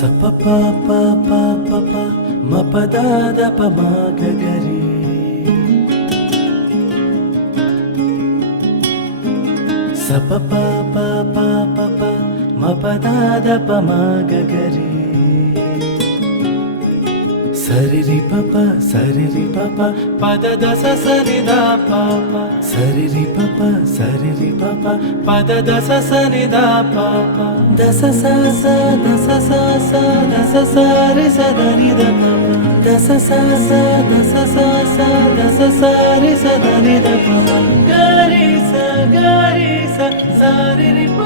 సప ప ప ప ప ప మ ప ద ద ప మ గ గ రి సప ప ప ప ప ప మ ప ద ద ప మ గ గ రి సరి రి ప ప సరి రి ప ప ప ద ద స స ని ద ప ప సరి రి ప ప సరి రి ప ప ప ద ద స స ని ద ప ప ద స స స ద స స స ద స స రి స ద ని ద ప ప ద స స స ద స స స ద స స రి స ద ని ద ప ప గ రి స స రి రి ప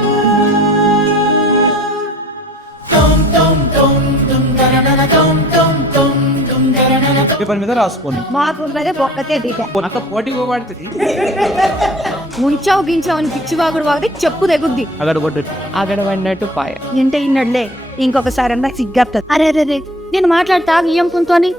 tum tum tum tum da da da tum tum tum tum da da da paper మీద రాసుకోండి. మాకున్నదే ఒక్కతే టీక అంత పోటీ పోబడుతుంది. ముంచావు గించావు అని పిచ్చి వాగుడు వాగితే చెప్పు తెగుద్ది. అగడ కొట్టు అగడ పడినట్టు పాయ. ఏంటే ఇన్నడులే ఇంకొకసారి అన్నా సిగ్గప్తుంది. అరే అరే రే నేను మాట్లాడతా బియ్యం కుంతోని